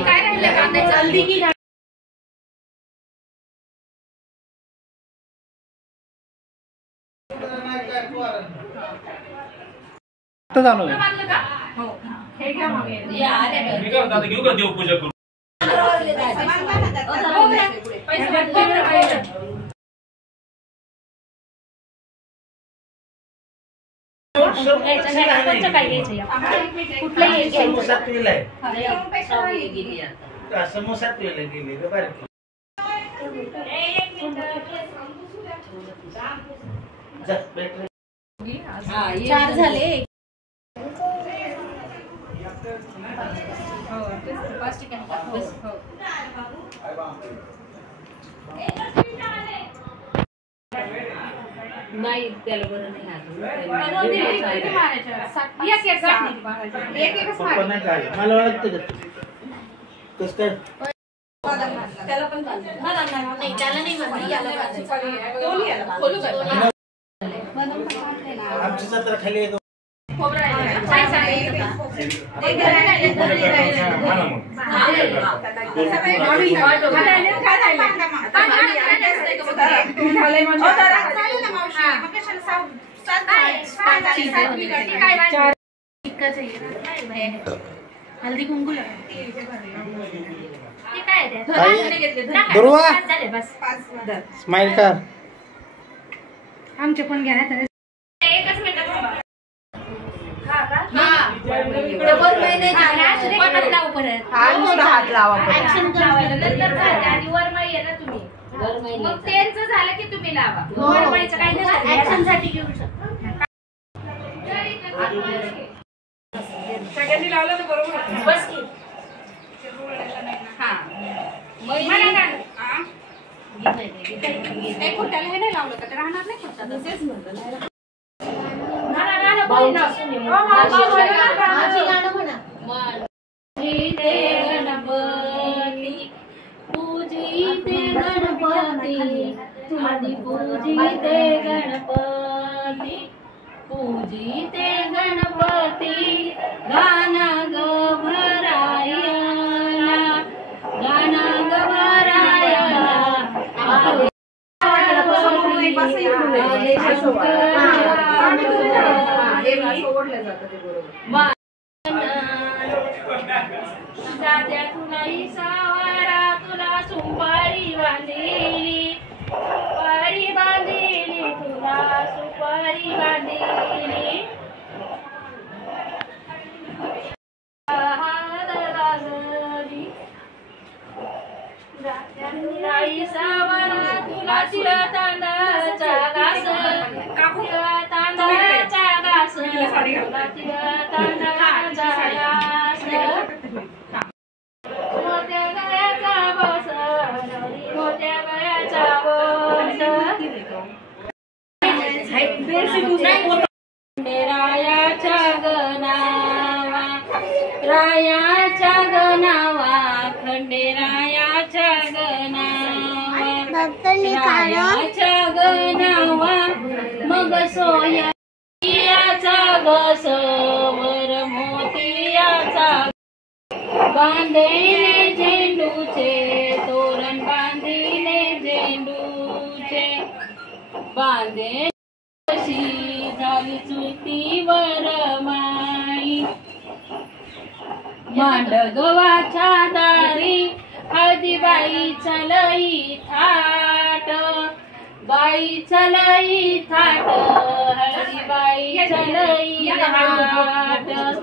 काय राहिलं कांद्याचं हल्दी की घेऊ का देवपूजा करू समोसा गेली चार झाले नाही त्याला बरं नाही मला वाटतं कस काय त्याला पण नाही त्याला नाही आमची जत्रा खाली येतो हल्दी कुंकू स्माइल कर आमचे पण घेण्यात एकच मिनिट झालं की तुम्ही लावा सगळ्यांनी लावलं तर बरोबर बस की खोट्याला हे नाही लावलं का ते राहणार नाही गणपती पूजिते गणपती आदि पूजिते गणपती पूजिते गणपती गाना गभरायला गाना गभरायला दाद्या तुलाही सावारा तुला सुपारी बांधली तुला सुपारी बांधली तुलाही सावारा तुला तिला तांदळाचा घास तिला तांदळाचा घास तुला तिला तांदळाचा घास मोठ्या गळ्याचा बस मोठ्या गळ्याचा बस रायाच्या गणावा रायाच्या गणावा खंडेरायाच्या गणावा रायाच्या गणावा मग सोयाचा गसवर मोतियाचा बांधिले झेंडूचे तोरण बांधिले झेंडूचे बांधे कशी झाली चुतीवर माई मांडगवाच्या दारी हळदीबाई चलई थाट बाई चलई थाट हळदीबाई चलई थाट